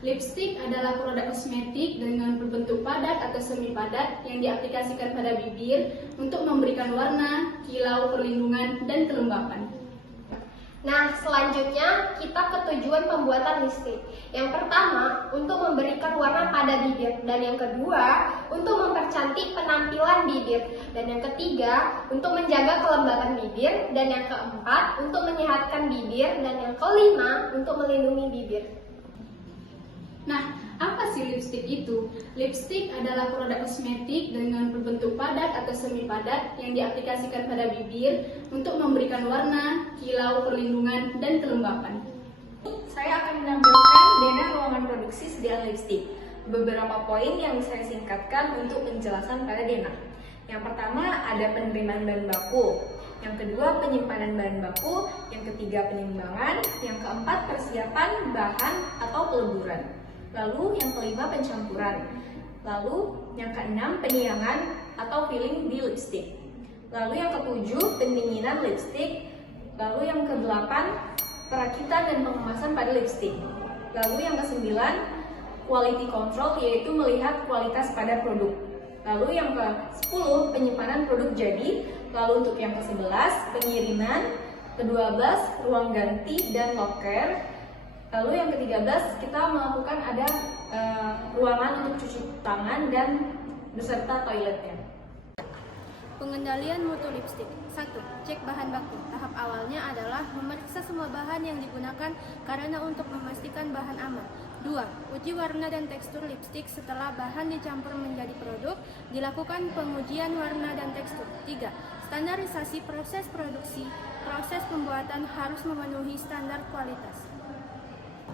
Lipstik adalah produk kosmetik dengan berbentuk padat atau semi padat yang diaplikasikan pada bibir untuk memberikan warna, kilau, perlindungan, dan kelembapan. Nah, selanjutnya kita ke tujuan pembuatan lipstik. Yang pertama, untuk memberikan warna pada bibir, dan yang kedua, untuk mempercantik penampilan bibir, dan yang ketiga, untuk menjaga kelembapan bibir, dan yang keempat, untuk menyehatkan bibir, dan yang kelima, untuk melindungi bibir. Nah, apa sih lipstik itu? Lipstik adalah produk kosmetik dengan berbentuk padat atau semi padat yang diaplikasikan pada bibir untuk memberikan warna, kilau, perlindungan, dan kelembapan. Saya akan menampilkan Dena ruangan produksi sediaan lipstik. Beberapa poin yang saya singkatkan untuk penjelasan pada Dena. Yang pertama ada penerimaan bahan baku. Yang kedua penyimpanan bahan baku. Yang ketiga penimbangan. Yang keempat persiapan bahan atau peleburan. Lalu yang kelima pencampuran. Lalu yang keenam penyiangan atau filling di lipstik. Lalu yang ketujuh pendinginan lipstik. Lalu yang kedelapan perakitan dan pengemasan pada lipstik. Lalu yang kesembilan quality control, yaitu melihat kualitas pada produk. Lalu yang ke-10 penyimpanan produk jadi. Lalu untuk yang ke-11 pengiriman. Ke-12 ruang ganti dan locker. Lalu yang ke-13 kita melakukan ada ruangan untuk cuci tangan dan beserta toiletnya. Pengendalian mutu lipstik. 1. Cek bahan baku. Tahap awalnya adalah memeriksa semua bahan yang digunakan karena untuk memastikan bahan aman. 2. Uji warna dan tekstur lipstik setelah bahan dicampur menjadi produk. Dilakukan pengujian warna dan tekstur. 3. Standarisasi proses produksi. Proses pembuatan harus memenuhi standar kualitas.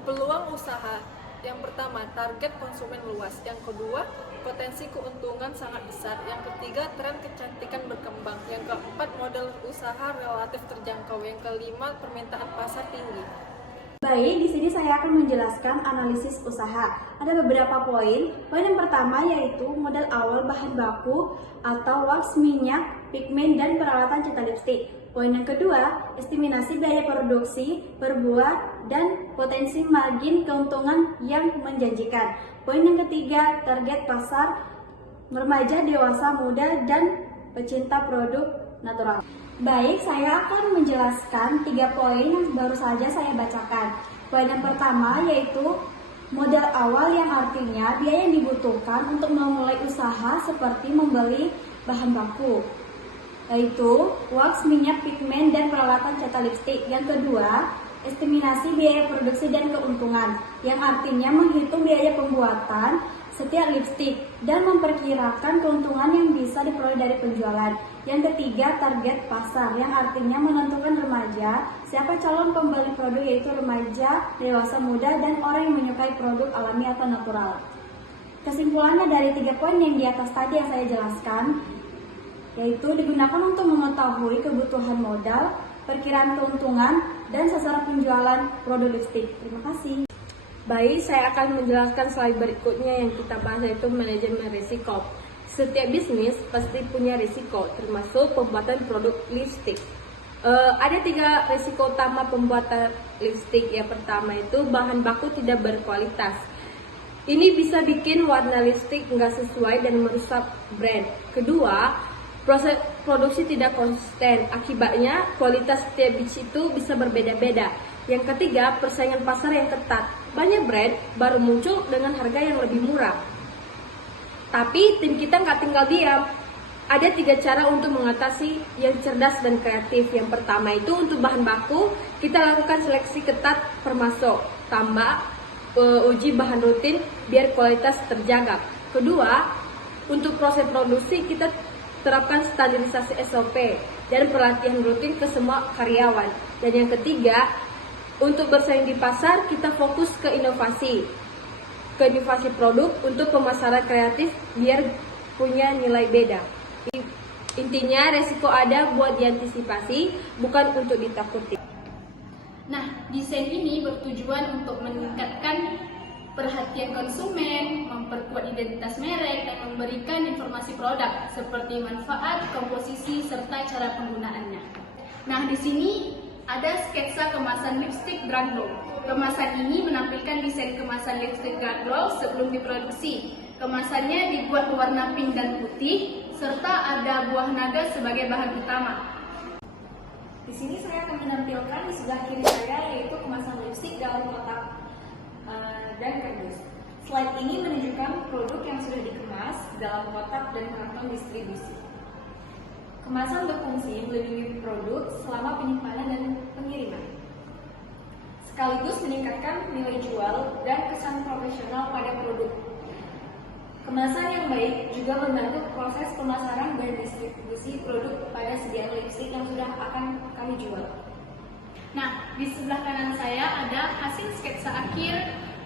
Peluang usaha. Yang pertama, target konsumen luas. Yang kedua, potensi keuntungan sangat besar. Yang ketiga, tren kecantikan berkembang. Yang keempat, modal usaha relatif terjangkau. Yang kelima, permintaan pasar tinggi. Baik, di sini saya akan menjelaskan analisis usaha. Ada beberapa poin. Poin yang pertama yaitu modal awal bahan baku atau wax, minyak, pigmen, dan peralatan cetak lipstik. Poin yang kedua, estimasi biaya produksi, perbuat, dan potensi margin keuntungan yang menjanjikan. Poin yang ketiga, target pasar remaja, dewasa, muda, dan pecinta produk natural. Baik, saya akan menjelaskan 3 poin yang baru saja saya bacakan. Poin yang pertama yaitu modal awal, yang artinya biaya yang dibutuhkan untuk memulai usaha seperti membeli bahan baku, yaitu wax, minyak, pigmen, dan peralatan cetak lipstik. Yang kedua, estimasi biaya produksi dan keuntungan, yang artinya menghitung biaya pembuatan setiap lipstik dan memperkirakan keuntungan yang bisa diperoleh dari penjualan. Yang ketiga, target pasar, yang artinya menentukan remaja, siapa calon pembeli produk, yaitu remaja, dewasa, muda, dan orang yang menyukai produk alami atau natural. Kesimpulannya dari 3 poin yang di atas tadi yang saya jelaskan, yaitu digunakan untuk mengetahui kebutuhan modal, perkiraan keuntungan, dan sasaran penjualan produk lipstik. Terima kasih. Baik, saya akan menjelaskan slide berikutnya yang kita bahas, yaitu manajemen risiko. Setiap bisnis pasti punya risiko, termasuk pembuatan produk lipstik. Ada 3 risiko utama pembuatan lipstik. Yang pertama itu bahan baku tidak berkualitas. Ini bisa bikin warna lipstik nggak sesuai dan merusak brand. Kedua, proses produksi tidak konsisten. Akibatnya kualitas setiap biji itu bisa berbeda-beda. Yang ketiga, persaingan pasar yang ketat. Banyak brand baru muncul dengan harga yang lebih murah. Tapi tim kita nggak tinggal diam. Ada 3 cara untuk mengatasi yang cerdas dan kreatif. Yang pertama itu untuk bahan baku, kita lakukan seleksi ketat per masuk. Tambah uji bahan rutin biar kualitas terjaga. Kedua, untuk proses produksi kita terapkan standarisasi SOP dan pelatihan rutin ke semua karyawan. Dan yang ketiga, untuk bersaing di pasar kita fokus ke inovasi produk untuk pemasaran kreatif biar punya nilai beda. Intinya resiko ada buat diantisipasi, bukan untuk ditakuti. Nah, desain ini bertujuan untuk meningkatkan perhatian konsumen, memperkuat identitas merek, dan memberikan informasi produk seperti manfaat, komposisi, serta cara penggunaannya. Nah, di sini ada sketsa kemasan lipstik Brando. Kemasan ini menampilkan desain kemasan lipstick God Glow sebelum diproduksi. Kemasannya dibuat berwarna pink dan putih, serta ada buah naga sebagai bahan utama. Di sini saya akan menampilkan di sebelah kiri saya yaitu kemasan lipstick dalam kotak dan kardus. Slide ini menunjukkan produk yang sudah dikemas dalam kotak dan kantong distribusi. Kemasan berfungsi melindungi produk selama penyimpanan dan pengiriman, sekaligus meningkatkan nilai jual dan kesan profesional pada produk. Kemasan yang baik juga membantu proses pemasaran dan distribusi produk pada sediaan lipstick yang sudah akan kami jual. Nah, di sebelah kanan saya ada hasil sketsa akhir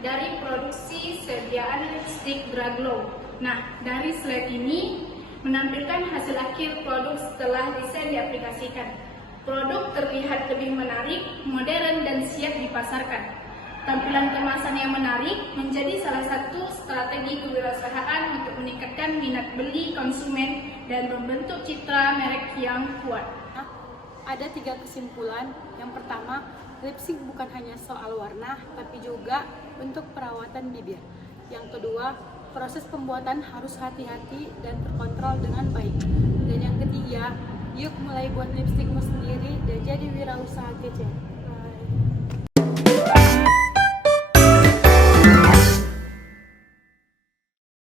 dari produksi sediaan lipstick Draglow. Nah, dari slide ini menampilkan hasil akhir produk setelah desain diaplikasikan. Produk terlihat lebih menarik, modern, dan siap dipasarkan. Tampilan kemasan yang menarik menjadi salah satu strategi kewirausahaan untuk meningkatkan minat beli konsumen dan membentuk citra merek yang kuat. Ada 3 kesimpulan. Yang pertama, lipstick bukan hanya soal warna, tapi juga untuk perawatan bibir. Yang kedua, proses pembuatan harus hati-hati dan terkontrol dengan baik. Dan yang ketiga, yuk mulai buat lipstikmu sendiri dan jadi wirausaha kecil.